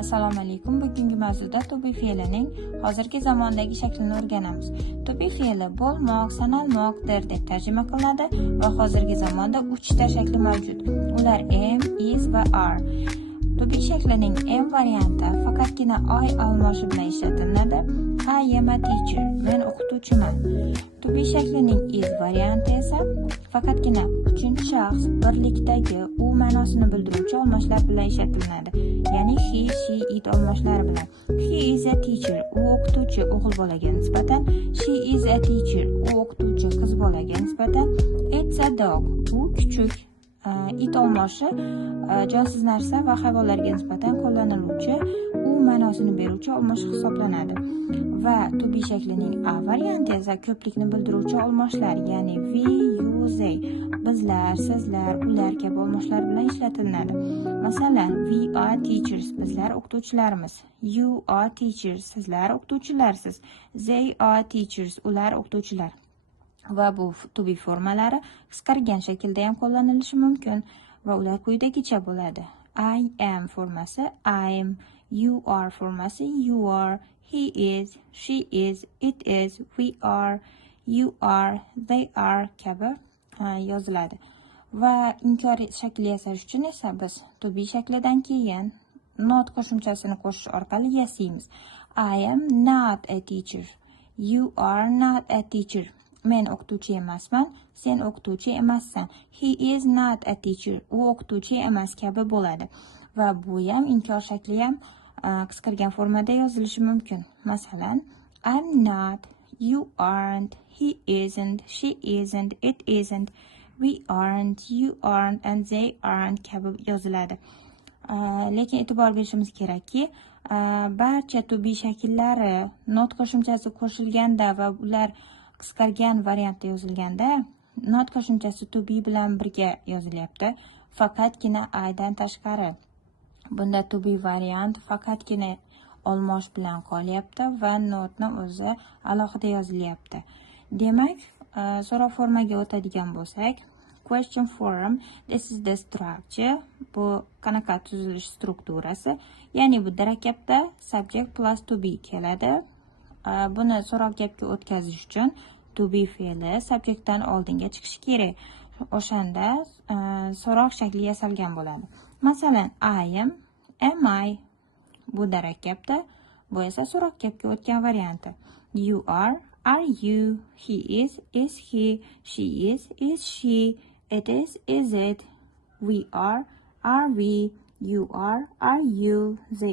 Assalomu alaykum. Bugungi mavzuda to be fe'lining hozirgi zamondagi shaklini o'rganamiz. To be fe'li bo'lmoq, sanalmoqdir deb tarjima qilinadi va hozirgi zamonda 3 ta shakli mavjud. Ular am, is va are. To be shaklining am varianti faqatgina I almoshi bilan ishlatiladi. I am a teacher. Men o'qituvchiman. To be shaklining is varianti esa faqatgina uchinchi shaxs birlikdagi u ma'nosini bildiruvchi olmoshlar bilan ishlatiladi. Ya'ni he, she, it olmoshlari bilan. He is a teacher. U o'qituvchi o'g'il bolaga nisbatan. She is a teacher. U o'qituvchi qiz bolaga nisbatan. It's a dog. U kuchuk. It olmoshi jonsiz narsa va hayvonlarga nisbatan qo'llaniluvchi u ma'nosini beruvchi olmosh hisoblanadi. Va to be shaklining a varianti esa ko'plikni bildiruvchi olmoshlar, ya'ni we, you, they, bizlar, sizlar, ular kabi olmoshlar bilan ishlatiladi. Masalan, we are teachers, bizlar o'qituvchilarmiz. You are teachers, sizlar o'qituvchilarsiz. They are teachers, ular o'qituvchilar. Va bu to be formalari qisqargan shaklda ham qo'llanilishi mumkin va ular quyidagicha bo'ladi. I am formasi I am, you are formasi you are, he is, she is, it is, we are, you are, they are kabi yoziladi. Va inkor shakli yasash uchun esa biz to be shaklidan keyin not qo'shimchasini qo'shish orqali yasaymiz. I am not a teacher. You are not a teacher. Men o'qituvchi emasman, sen o'qituvchi emassan. He is not a teacher. U o'qituvchi emas kabi bo'ladi. Va bu ham inkor shakli ham qisqargan formada yozilishi mumkin. Masalan, I'm not, you aren't, he isn't, she isn't, it isn't, we aren't, you aren't and they aren't kabi yoziladi. Lekin e'tibor berishimiz kerakki, barcha to be shakllari not qo'shimchasi qo'shilganda va ular qisqargan variantda yozilganda not qo'shimchasi to be bilan birga yozilyapti, faqatgina I dan tashqari. Bunda to be variant faqatgina olmosh bilan qolyapti va notni o'zi alohida yozilyapti. Demak, so'rov formaga o'tadigan bo'lsak, question form, this is the structure. Bu qanaqa tuzilish strukturasi, ya'ni bu daraktda subject plus to be keladi. Buni so'roq gapga o'tkazish uchun to be fe'li subjektdan oldinga chiqishi kerak. O'shanda so'roq shakli yasalgan bo'ladi. Masalan, I am I. Bu daraktda, bu esa so'roq gapga o'tgan varianti. You are you. He is he. She is she. It is it. We are we. You are you. They